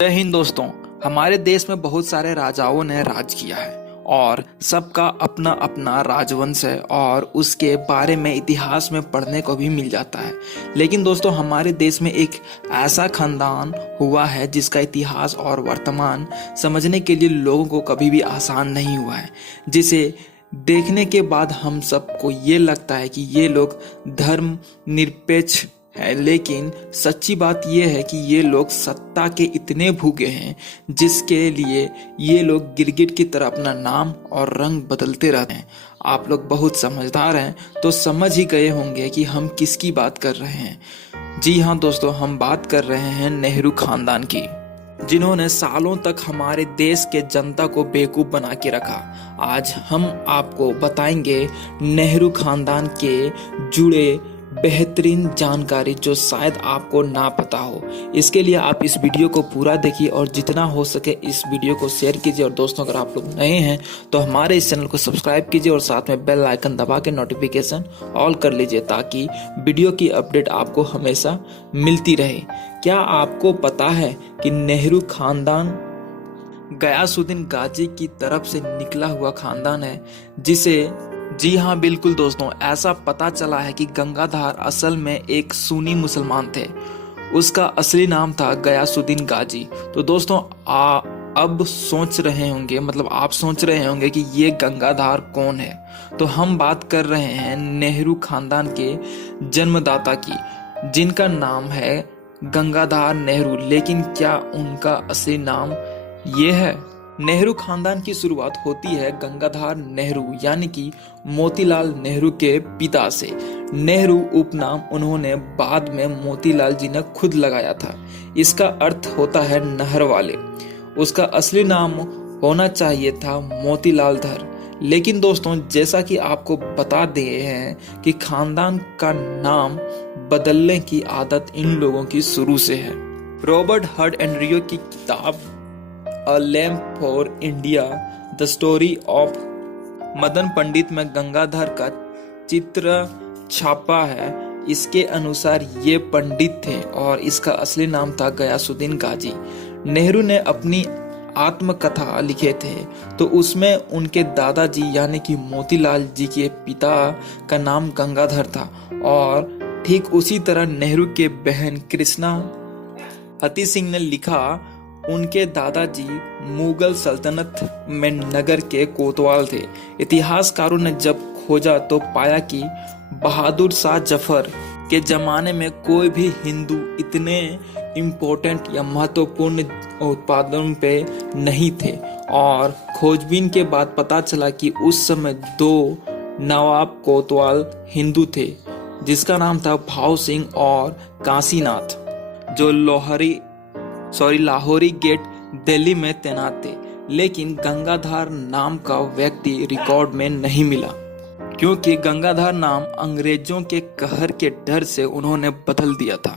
जय हिंद दोस्तों। हमारे देश में बहुत सारे राजाओं ने राज किया है और सबका अपना अपना राजवंश है और उसके बारे में इतिहास में पढ़ने को भी मिल जाता है। लेकिन दोस्तों, हमारे देश में एक ऐसा खानदान हुआ है जिसका इतिहास और वर्तमान समझने के लिए लोगों को कभी भी आसान नहीं हुआ है, जिसे देखने के बाद हम सबको ये लगता है कि ये लोग धर्म निरपेक्ष है। लेकिन सच्ची बात यह है कि ये लोग सत्ता के इतने भूखे हैं जिसके लिए ये लोग गिरगिट की तरह अपना नाम और रंग बदलते रहते हैं। आप लोग बहुत समझदार हैं तो समझ ही गए होंगे कि हम किसकी बात कर रहे हैं। जी हाँ दोस्तों, हम बात कर रहे हैं नेहरू खानदान की, जिन्होंने सालों तक हमारे देश के जनता को बेवकूफ बना के रखा। आज हम आपको बताएंगे नेहरू खानदान के जुड़े बेहतरीन जानकारी जो शायद आपको ना पता हो। इसके लिए आप इस वीडियो को पूरा देखिए और जितना हो सके इस वीडियो को शेयर कीजिए। और दोस्तों, अगर आप लोग नए हैं तो हमारे इस चैनल को सब्सक्राइब कीजिए और साथ में बेल आइकन दबा के नोटिफिकेशन ऑल कर लीजिए ताकि वीडियो की अपडेट आपको हमेशा मिलती रहे। क्या आपको पता है कि नेहरू खानदान गयासुद्दीन गाजी की तरफ से निकला हुआ खानदान है, जिसे जी हाँ बिल्कुल दोस्तों, ऐसा पता चला है कि गंगाधर असल में एक सुन्नी मुसलमान थे। उसका असली नाम था गयासुद्दीन गाजी। तो दोस्तों, अब सोच रहे होंगे, मतलब आप सोच रहे होंगे कि ये गंगाधर कौन है। तो हम बात कर रहे हैं नेहरू खानदान के जन्मदाता की, जिनका नाम है गंगाधर नेहरू। लेकिन क्या उनका असली नाम ये है? नेहरू खानदान की शुरुआत होती है गंगाधर नेहरू यानी कि मोतीलाल नेहरू के पिता से। नेहरू उपनाम उन्होंने बाद में मोतीलाल जी ने खुद लगाया था। इसका अर्थ होता है नहर वाले। उसका असली नाम होना चाहिए था मोतीलाल धर। लेकिन दोस्तों, जैसा कि आपको बता दिए हैं कि खानदान का नाम बदलने की आदत इन लोगों की शुरू से है। रॉबर्ट हर्ड एंड्रियो की किताब A Lamp for India, The Story of Madan पंडित में गंगाधर का चित्र छापा है। इसके अनुसार ये पंडित थे और इसका असली नाम था गयासुद्दीन गाजी। नेहरू ने अपनी आत्मकथा लिखे थे तो उसमें उनके दादाजी यानी कि मोतीलाल जी के पिता का नाम गंगाधर था और ठीक उसी तरह नेहरू के बहन कृष्णा हती सिंह ने लिखा। उनके दादाजी मुगल सल्तनत में नगर के कोतवाल थे। इतिहासकारों ने जब खोजा तो पाया कि बहादुर शाह जफर के जमाने में कोई भी हिंदू इतने इम्पोर्टेंट या महत्वपूर्ण उत्पादन पे नहीं थे। और खोजबीन के बाद पता चला कि उस समय दो नवाब कोतवाल हिंदू थे, जिसका नाम था भाव सिंह और काशीनाथ, जो लाहौरी गेट दिल्ली में तैनात थे। लेकिन गंगाधर नाम का व्यक्ति रिकॉर्ड में नहीं मिला, क्योंकि गंगाधर नाम अंग्रेजों के कहर के डर से उन्होंने बदल दिया था।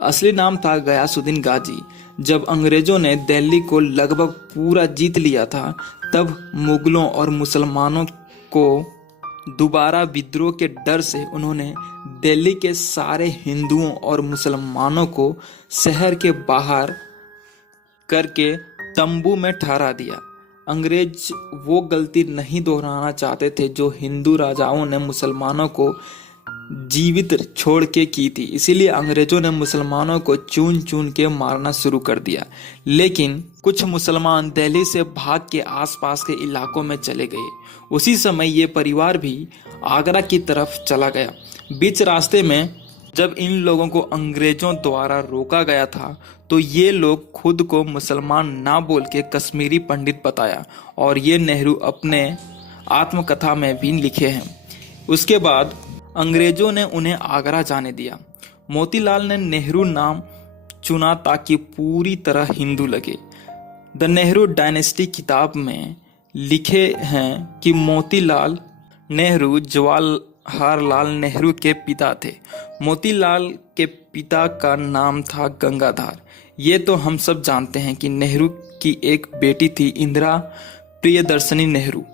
असली नाम था गयासुद्दीन गाजी। जब अंग्रेजों ने दिल्ली को लगभग पूरा जीत लिया था, तब मुगलों और मुसलमानों को दोबारा विद्रोह के डर से उन्होंने दिल्ली के सारे हिंदुओं और मुसलमानों को शहर के बाहर करके तंबू में ठहरा दिया। अंग्रेज वो गलती नहीं दोहराना चाहते थे जो हिंदू राजाओं ने मुसलमानों को जीवित छोड़ के की थी। इसीलिए अंग्रेजों ने मुसलमानों को चुन चुन के मारना शुरू कर दिया। लेकिन कुछ मुसलमान दिल्ली से भाग के आसपास के इलाकों में चले गए। उसी समय ये परिवार भी आगरा की तरफ चला गया। बीच रास्ते में जब इन लोगों को अंग्रेजों द्वारा रोका गया था तो ये लोग खुद को मुसलमान ना बोल के कश्मीरी पंडित बताया और ये नेहरू अपने आत्मकथा में भी लिखे हैं। उसके बाद अंग्रेजों ने उन्हें आगरा जाने दिया। मोतीलाल ने नेहरू नाम चुना ताकि पूरी तरह हिंदू लगे। द नेहरू डायनेस्टी किताब में लिखे हैं कि मोतीलाल नेहरू जवाहरलाल नेहरू के पिता थे। मोतीलाल के पिता का नाम था गंगाधर। ये तो हम सब जानते हैं कि नेहरू की एक बेटी थी, इंदिरा प्रियदर्शनी नेहरू।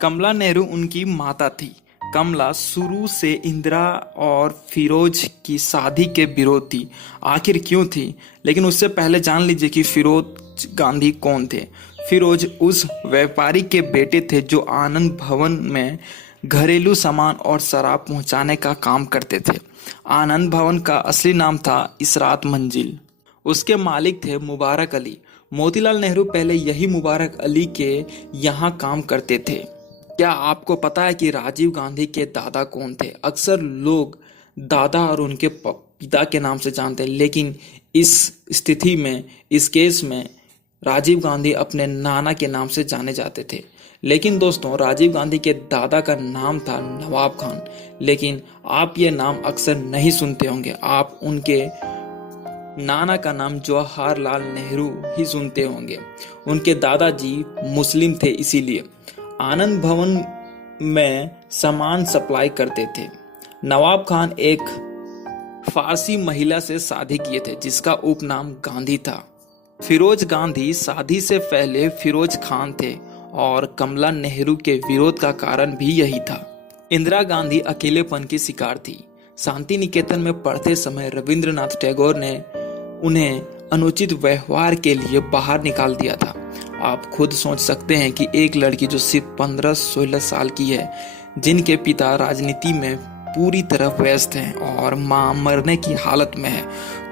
कमला नेहरू उनकी माता थी। कमला शुरू से इंदिरा और फिरोज की शादी के विरोध थी। आखिर क्यों थी? लेकिन उससे पहले जान लीजिए कि फिरोज गांधी कौन थे। फिरोज उस व्यापारी के बेटे थे जो आनंद भवन में घरेलू सामान और शराब पहुंचाने का काम करते थे। आनंद भवन का असली नाम था इसरात मंजिल। उसके मालिक थे मुबारक अली। मोतीलाल नेहरू पहले यही मुबारक अली के यहाँ काम करते थे। क्या आपको पता है कि राजीव गांधी के दादा कौन थे? अक्सर लोग दादा और उनके पिता के नाम से जानते हैं, लेकिन इस स्थिति में, इस केस में राजीव गांधी अपने नाना के नाम से जाने जाते थे। लेकिन दोस्तों, राजीव गांधी के दादा का नाम था नवाब खान। लेकिन आप ये नाम अक्सर नहीं सुनते होंगे। आप उनके नाना का नाम जवाहरलाल नेहरू ही सुनते होंगे। उनके दादाजी मुस्लिम थे, इसीलिए आनंद भवन में सामान सप्लाई करते थे। नवाब खान एक फारसी महिला से शादी किए थे जिसका उपनाम गांधी था। फिरोज गांधी शादी से पहले फिरोज खान थे और कमला नेहरू के विरोध का कारण भी यही था। इंदिरा गांधी अकेलेपन की शिकार थी। शांति निकेतन में पढ़ते समय रविंद्रनाथ टैगोर ने उन्हें अनुचित व्यवहार के लिए बाहर निकाल दिया था। आप खुद सोच सकते हैं कि एक लड़की जो सिर्फ 15-16 साल की है, जिनके पिता राजनीति में पूरी तरह व्यस्त हैं और मां मरने की हालत में है,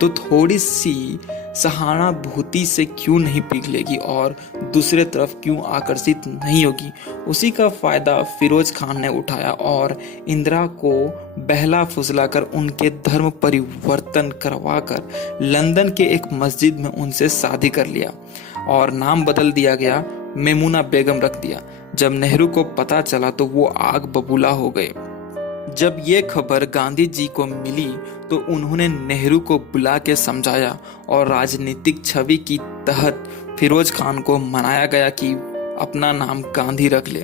तो थोड़ी सी सहानुभूति से क्यों नहीं पिघलेगी और दूसरे तरफ क्यों आकर्षित नहीं होगी। उसी का फायदा फिरोज खान ने उठाया और इंदिरा को बहला फुसलाकर उनके धर्म परिवर्तन करवाकर लंदन के एक मस्जिद में उनसे शादी कर लिया और नाम बदल दिया गया, मेमुना बेगम रख दिया। जब नेहरू को पता चला तो वो आग बबूला हो गए। जब ये खबर गांधी जी को मिली तो उन्होंने नेहरू को बुला के समझाया और राजनीतिक छवि की तहत फिरोज खान को मनाया गया कि अपना नाम गांधी रख ले।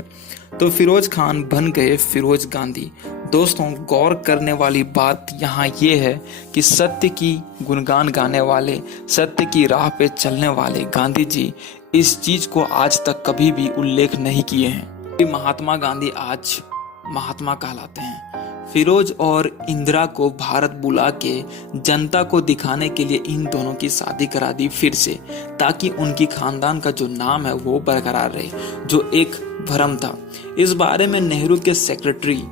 तो फिरोज खान बन गए फिरोज गांधी। दोस्तों, गौर करने वाली बात यहाँ ये है कि सत्य की गुणगान गाने वाले, सत्य की राह पे चलने वाले गांधी जी इस चीज को आज तक कभी भी उल्लेख नहीं किए हैं। महात्मा गांधी आज महात्मा कहलाते हैं। फिरोज और इंदिरा को भारत बुला के जनता को दिखाने के लिए इन दोनों की शादी करा दी फिर से, ताकि उनकी खानदान का जो नाम है वो बरकरार रहे, जो एक भ्रम था। इस बारे में नेहरू के सेक्रेटरी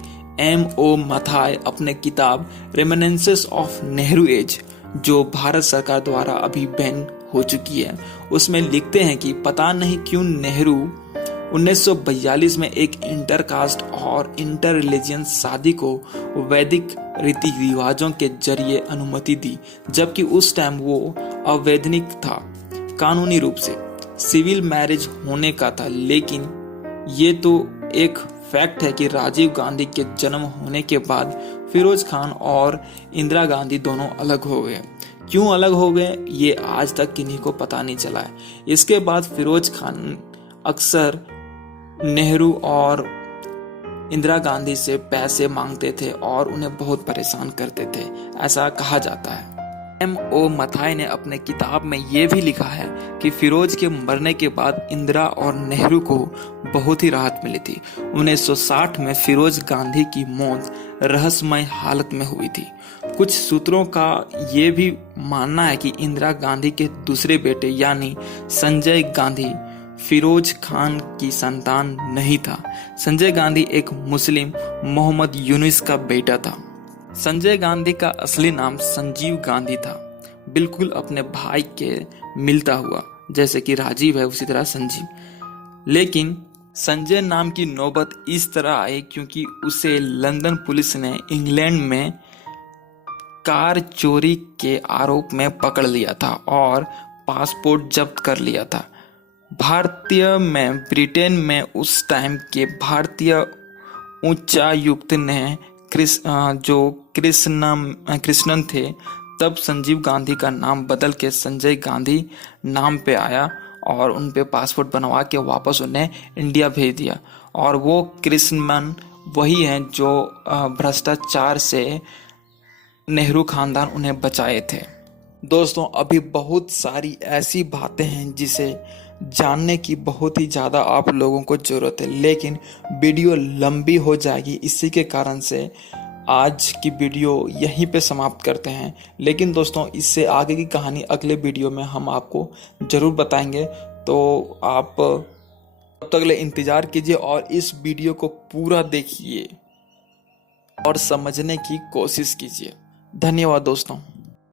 M.O. मथाई अपने किताब रेमिनेंसेस ऑफ नेहरू एज, जो भारत सरकार द्वारा अभी बैन हो चुकी है, उसमें लिखते हैं कि पता नहीं क्यों नेहरू 1942 में एक इंटरकास्ट और इंटर रिलीजियन शादी को वैदिक रीति रिवाजों के जरिए अनुमति दी, जबकि उस टाइम वो अवैधानिक था। कानूनी रूप से सिविल मैरिज होने का था, लेकिन ये तो एक फैक्ट है कि राजीव गांधी के जन्म होने के बाद फिरोज खान और इंदिरा गांधी दोनों अलग हो गए। क्यों अलग हो गए ये आज तक किन्हीं को पता नहीं चला है। इसके बाद फिरोज खान अक्सर नेहरू और इंदिरा गांधी से पैसे मांगते थे और उन्हें बहुत परेशान करते थे, ऐसा कहा जाता है। M.O. मथाई ने अपने किताब में ये भी लिखा है कि फिरोज के मरने के बाद इंदिरा और नेहरू को बहुत ही राहत मिली थी। 1960 में फिरोज गांधी की मौत रहस्यमय हालत में हुई थी। कुछ सूत्रों का ये भी मानना है कि इंदिरा गांधी के दूसरे बेटे यानी संजय गांधी फिरोज खान की संतान नहीं था। संजय गांधी एक मुस्लिम मोहम्मद यूनुस का बेटा था। संजय गांधी का असली नाम संजीव गांधी था, बिल्कुल अपने भाई के मिलता हुआ। जैसे कि राजीव है उसी तरह संजीव। लेकिन संजय नाम की नौबत इस तरह आई क्योंकि उसे लंदन पुलिस ने इंग्लैंड में कार चोरी के आरोप में पकड़ लिया था और पासपोर्ट जब्त कर लिया था। ब्रिटेन में उस टाइम के भारतीय उच्चायुक्त ने जो कृष्णन थे, तब संजीव गांधी का नाम बदल के संजय गांधी नाम पे आया और उन पे पासपोर्ट बनवा के वापस उन्हें इंडिया भेज दिया। और वो कृष्णन वही हैं जो भ्रष्टाचार से नेहरू खानदान उन्हें बचाए थे। दोस्तों अभी बहुत सारी ऐसी बातें हैं जिसे जानने की बहुत ही ज़्यादा आप लोगों को ज़रूरत है, लेकिन वीडियो लंबी हो जाएगी। इसी के कारण से आज की वीडियो यहीं पे समाप्त करते हैं। लेकिन दोस्तों इससे आगे की कहानी अगले वीडियो में हम आपको ज़रूर बताएंगे, तो आप तब तक के लिए इंतज़ार कीजिए और इस वीडियो को पूरा देखिए और समझने की कोशिश कीजिए। धन्यवाद दोस्तों।